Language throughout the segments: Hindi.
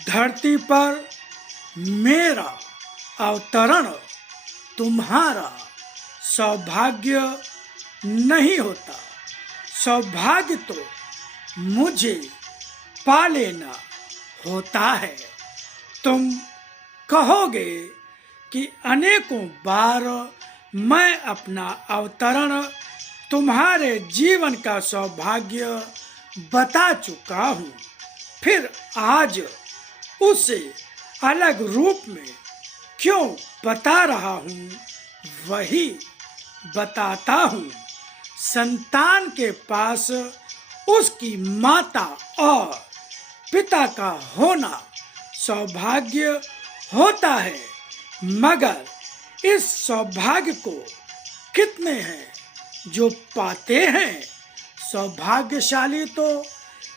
धरती पर मेरा अवतरण तुम्हारा सौभाग्य नहीं होता। सौभाग्य तो मुझे पा लेना होता है। तुम कहोगे कि अनेकों बार मैं अपना अवतरण तुम्हारे जीवन का सौभाग्य बता चुका हूँ, फिर आज उसे अलग रूप में क्यों बता रहा हूँ वही बताता हूँ। संतान के पास उसकी माता और पिता का होना सौभाग्य होता है, मगर इस सौभाग्य को कितने हैं जो पाते हैं? सौभाग्यशाली तो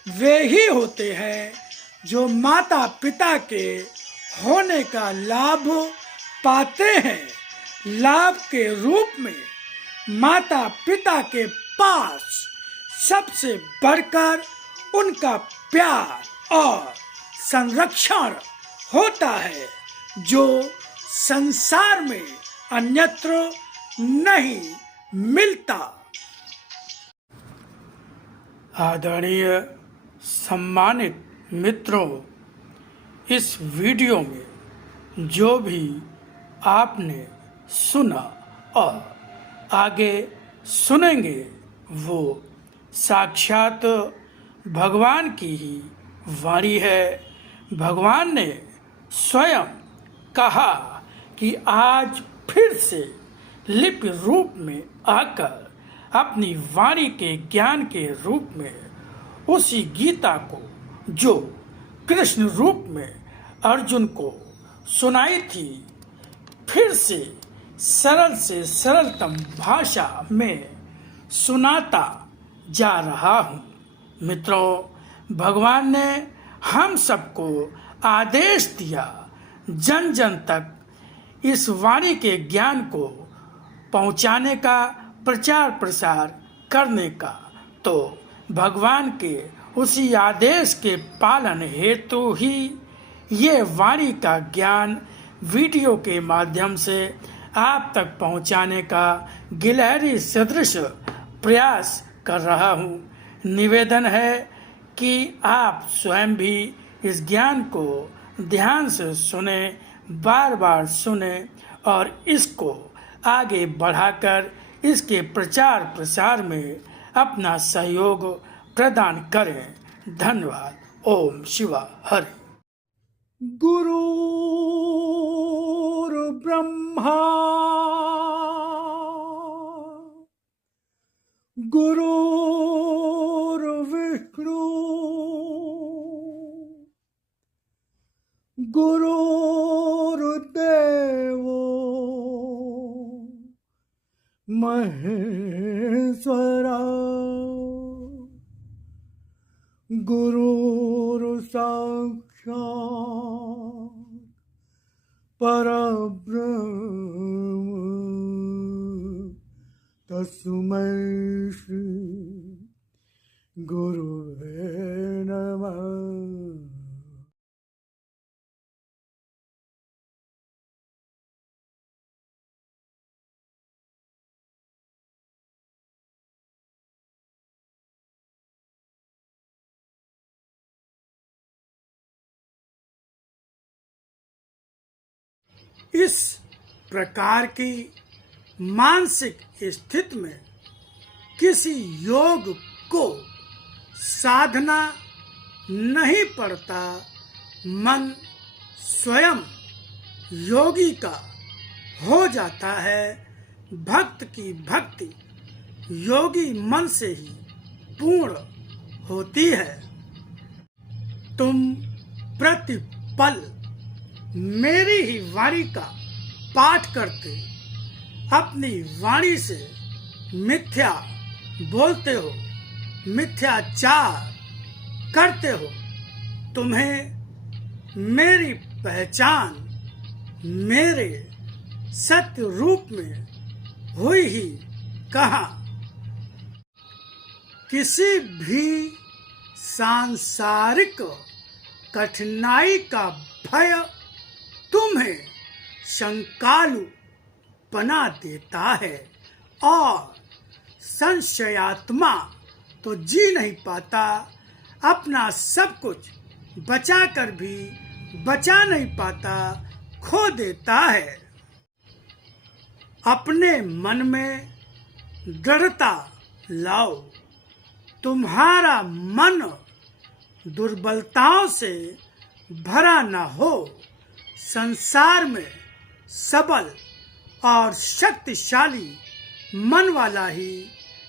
वे ही होते हैं जो माता पिता के होने का लाभ पाते हैं। लाभ के रूप में माता पिता के पास सबसे बढ़कर उनका प्यार और संरक्षण होता है, जो संसार में अन्यत्र नहीं मिलता। आदरणीय सम्मानित मित्रों, इस वीडियो में जो भी आपने सुना और आगे सुनेंगे वो साक्षात भगवान की ही वाणी है। भगवान ने स्वयं कहा कि आज फिर से लिपि रूप में आकर अपनी वाणी के ज्ञान के रूप में उसी गीता को जो कृष्ण रूप में अर्जुन को सुनाई थी, फिर से सरलतम भाषा में सुनाता जा रहा हूँ। मित्रों, भगवान ने हम सबको आदेश दिया जन जन तक इस वाणी के ज्ञान को पहुँचाने का, प्रचार प्रसार करने का। तो भगवान के उसी आदेश के पालन हेतु ही ये वाणी का ज्ञान वीडियो के माध्यम से आप तक पहुंचाने का गिलहरी सदृश प्रयास कर रहा हूं। निवेदन है कि आप स्वयं भी इस ज्ञान को ध्यान से सुने, बार बार सुने और इसको आगे बढ़ाकर इसके प्रचार प्रसार में अपना सहयोग प्रदान करें। धन्यवाद। ओम शिवा हरि। गुरुर्ब्रह्मा गुरुर्विष्णु गुरुर्देवो महेश्वरा गुरुर्साक्षात् परब्रह्म तस्मै श्री गुरुवे नमः। इस प्रकार की मानसिक स्थिति में किसी योग को साधना नहीं पड़ता। मन स्वयं योगी का हो जाता है। भक्त की भक्ति योगी मन से ही पूर्ण होती है। तुम प्रतिपल मेरी ही वाणी का पाठ करते, अपनी वाणी से मिथ्या बोलते हो, मिथ्याचार करते हो। तुम्हें मेरी पहचान मेरे सत्य रूप में हुई ही कहाँ? किसी भी सांसारिक कठिनाई का भय तुम्हें शंकालु बना देता है और संशयात्मा तो जी नहीं पाता, अपना सब कुछ बचा कर भी बचा नहीं पाता, खो देता है। अपने मन में दृढ़ता लाओ, तुम्हारा मन दुर्बलताओं से भरा न हो। संसार में सबल और शक्तिशाली मन वाला ही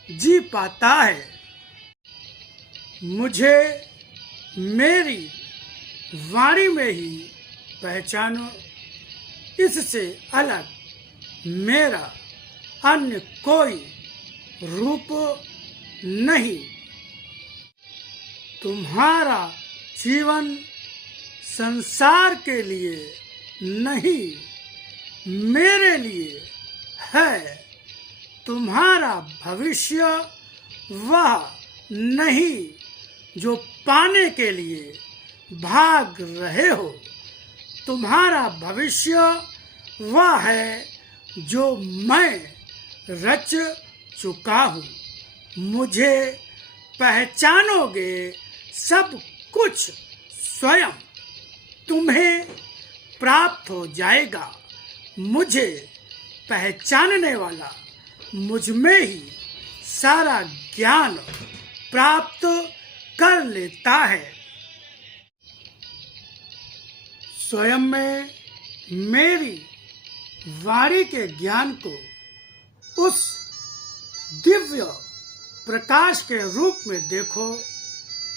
जी पाता है। मुझे मेरी वाणी में ही पहचानो, इससे अलग मेरा अन्य कोई रूप नहीं। तुम्हारा जीवन संसार के लिए नहीं, मेरे लिए है। तुम्हारा भविष्य वह नहीं जो पाने के लिए भाग रहे हो, तुम्हारा भविष्य वह है जो मैं रच चुका हूँ। मुझे पहचानोगे सब कुछ स्वयं तुम्हें प्राप्त हो जाएगा। मुझे पहचानने वाला मुझ में ही सारा ज्ञान प्राप्त कर लेता है। स्वयं में मेरी वाणी के ज्ञान को उस दिव्य प्रकाश के रूप में देखो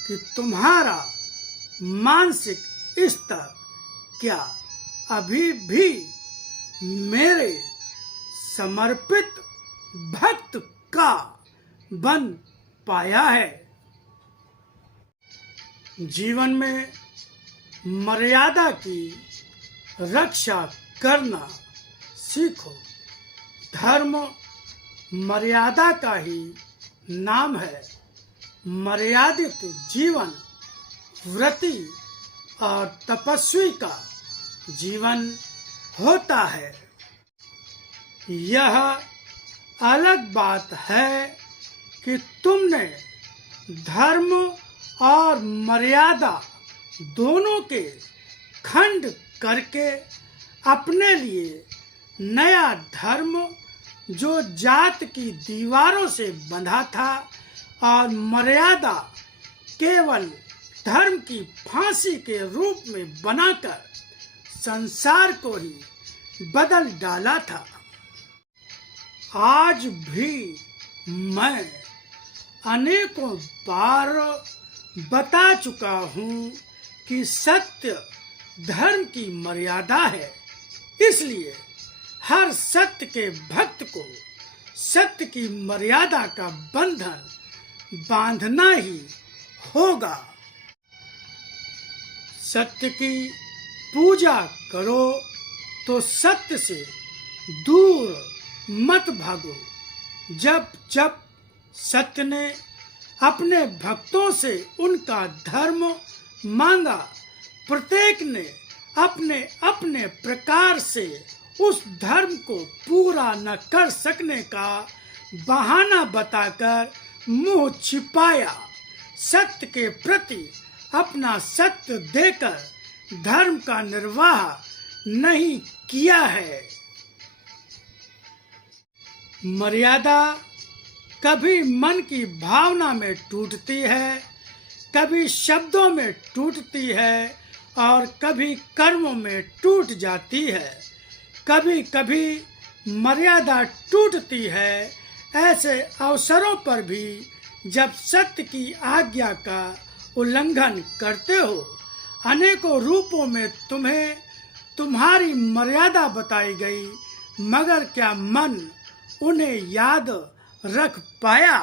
कि तुम्हारा मानसिक स्तर क्या अभी भी मेरे समर्पित भक्त का बन पाया है। जीवन में मर्यादा की रक्षा करना सीखो। धर्म मर्यादा का ही नाम है। मर्यादित जीवन व्रती और तपस्वी का जीवन होता है। यह अलग बात है कि तुमने धर्म और मर्यादा दोनों के खंड करके अपने लिए नया धर्म जो जात की दीवारों से बंधा था और मर्यादा केवल धर्म की फांसी के रूप में बनाकर संसार को ही बदल डाला था। आज भी मैं अनेकों बार बता चुका हूँ कि सत्य धर्म की मर्यादा है। इसलिए हर सत्य के भक्त को सत्य की मर्यादा का बंधन बांधना ही होगा। सत्य की पूजा करो तो सत्य से दूर मत भागो। जब जब सत्य ने अपने भक्तों से उनका धर्म मांगा, प्रत्येक ने अपने अपने प्रकार से उस धर्म को पूरा न कर सकने का बहाना बताकर मुंह छिपाया। सत्य के प्रति अपना सत्य देकर धर्म का निर्वाह नहीं किया है। मर्यादा कभी मन की भावना में टूटती है, कभी शब्दों में टूटती है और कभी कर्मों में टूट जाती है। कभी कभी मर्यादा टूटती है ऐसे अवसरों पर भी जब सत्य की आज्ञा का उल्लंघन करते हो। अनेकों रूपों में तुम्हें तुम्हारी मर्यादा बताई गई, मगर क्या मन उन्हें याद रख पाया?